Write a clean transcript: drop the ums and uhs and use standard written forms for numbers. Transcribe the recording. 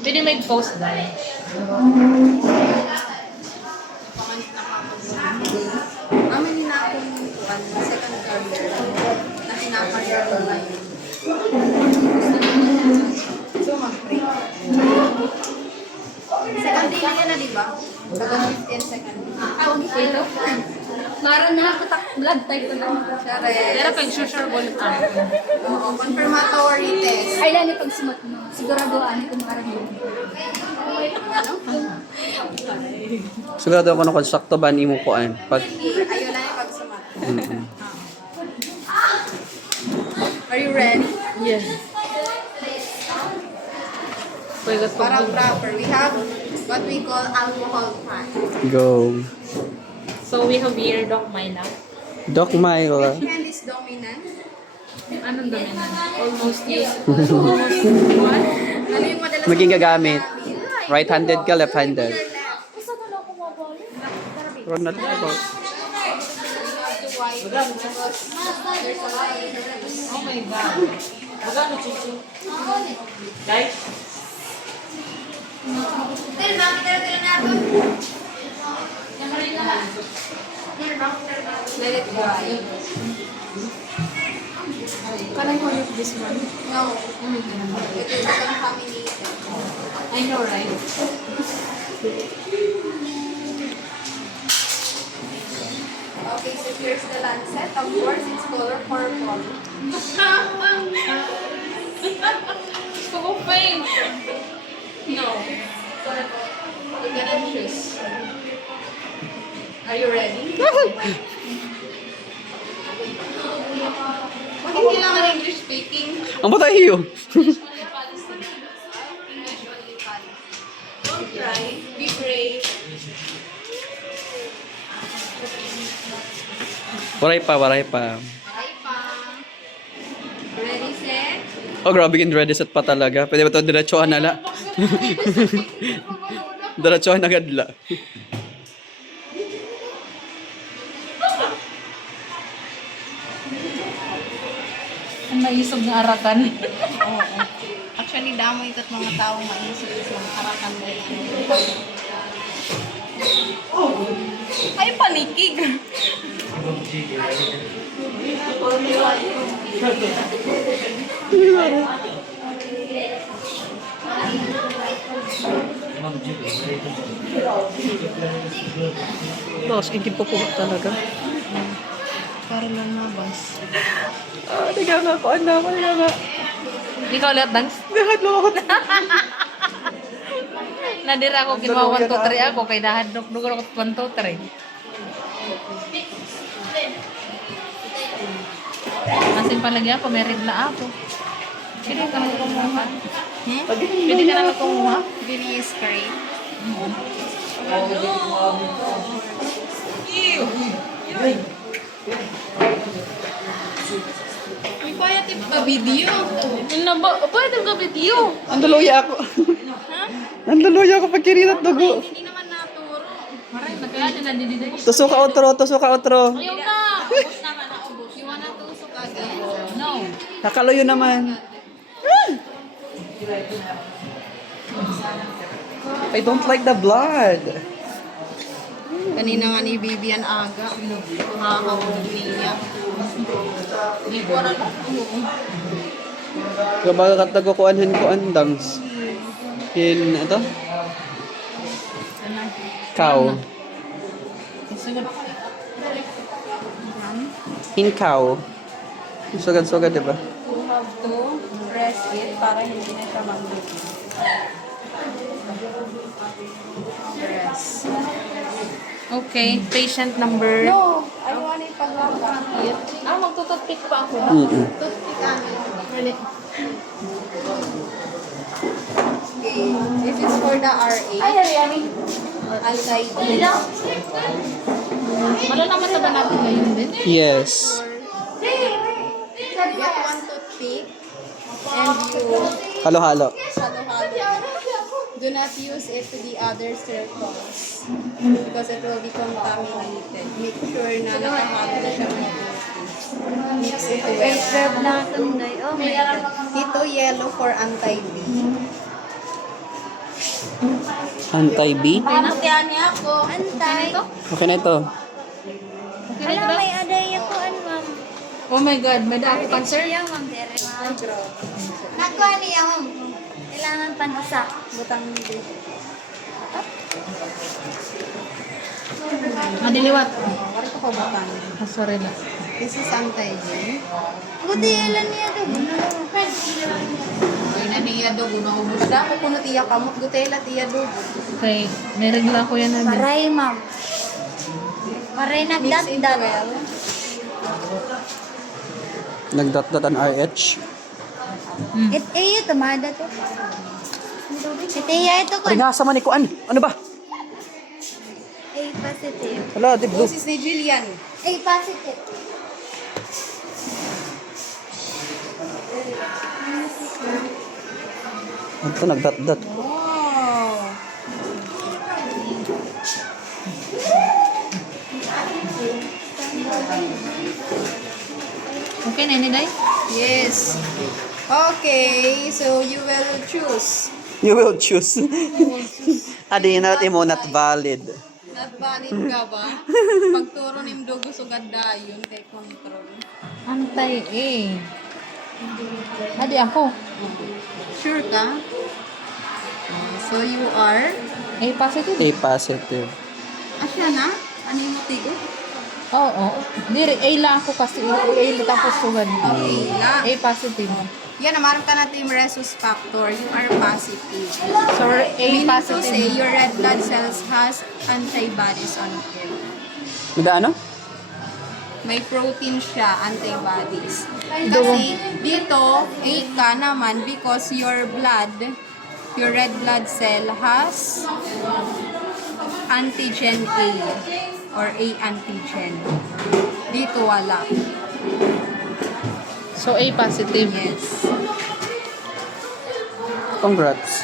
Pwede mag-post dahil. Amin na akong second career na pinapagano na yun. So, mag-break. Second day na yan na, diba? Second 15 second. Okay, no? Mara na ako blood type ko lang. Pero pag sure bullet ako. Oo, confirmatory test. Ay, lani pag sumat mo. Siguraduhan ko makaragin. Sigurado ako na konsakto ba ni mo kuan pag Ayun na yung pagsumat. Are you ready? Yes. Pwede Para proper, we have what we call alcohol time. go. So we have here Doc Myla. Doc Myla. Which hand is dominant? Anong dominant? Almost used. Almost what? Ano yung madalas Maging mong gagamit. ginagamit? Right-handed ka, left-handed. Your left. Huwag natin ako. You have to wipe because there's a lot of germs. Oh my God. Magano chuchu? Guys? Let it dry. Can I hold this one? No. It will be contaminated. I know, right? Okay, so here's the lancet. Of course, it's color purple. Gusto ko faint. No. You're gonna choose. Are you ready? Bakit kailangan English speaking? Ang batahiyo. English only policy. Don't cry. Be brave. Waray pa. Ay pa. Ready, set? Oh, grabe yung ready set pa talaga. Pwede ba ito diretsuhan na la? Diretsuhan na gadla. Ang naisog ng arakan. Oo. Actually, damo ito't mga taong maisip sa mga karakan mo. Ay, panikig! Tapos, hindi po po talaga. Para lang nabas. Hindi ka nga, kuan na, wala nga. Ikaw ulit, Dance? Lahat lang ako. Nadira ako, kinuha 1, 2, 3 ako. Kay dahan, nuknukul ako 1, 2, 3. Asin palagyan ako, may regla ako. Pwede ka na kumuha. Pwede ka na kumuha. Beauty spray. May payat yung pa-video. Yun na ba? Pwede ka video. Nanduluya ako. Nanduluya ako pag kirinat dugo. Hindi naman naturo. Maray, nagkaya na nandididay. Tusuka outro. Ayaw na. Ubus naman, naubos. You wanna tusok again? No. Nakaluyo naman. I don't like the blood. Kanina nga ni Vivian aga. Nakakahulog niya. Hindi ko alam. Kapag katagukuan ko andangs. In, ito? Cow. In cow. Sugad-sugad, diba? You have to press it para hindi na siya mag-luto. Press. Okay, patient number... No! I want it pag-lakakit. Magtututpick pa ako. Toothpick ano? Okay. This is for the RA. Ay, Ariani. Anti-D. Malalaman na ba natin ngayon din? Yes. Get one toothpick and you Halo-halo. halo-halo. Do not use it to the other circles because it will be contaminated. Make sure na nakahalo na siya mix it Wait, well. verb na tunday. Oh my God. Ito yellow for anti-D. Anti-B. Pamutihan niya ako. Antay. Okay na ito. Okay na ito daw? May aday ako, ma'am. Oh my God, may dako cancer. Siya, ma'am. Dere, ma'am. Nakuha niya, ma'am. Kailangan panasa. Butang dito. Madiliwat. Wala ko pa butang. Ah, sorry na. This is anti-G. Buti ilan niya to. Ay, naniya do. Gusto ako kuno tiya kamot. Gutela tiya do. Okay, may regla ko yan namin. Paray, ma'am. Paray Mix into nagdat-dat. well. Nagdot-dot ang RH. Iyo, tumada to. Itiya ito ko. Ringasa man ikuan. Ano ba? A positive. Wala, di blue. Dosis ni Jillian. A positive. Ito, nagdot-dot. Wow. Okay na, Day? Yes. Okay, so you will choose. You will choose. Adi natin mo not valid. Not valid ka ba? Pagturo ni Mdo gusto ganda yun kay control. Anti-A. Adi ako. Sure ka? So you are? A positive. A positive. Asya na? Ano yung motigo? Oo. Diri, A lang ako kasi. A lang ako sugan. Okay lang. A positive. Yan, namarap ka natin yung rhesus factor. You are positive. So, A Meaning to say, positive. your red blood cells has antibodies on it. Mida ano? May protein siya, antibodies. Kasi dito, A ka naman because your blood, your red blood cell has antigen A or A antigen. Dito wala. So, A positive. Yes. Congrats.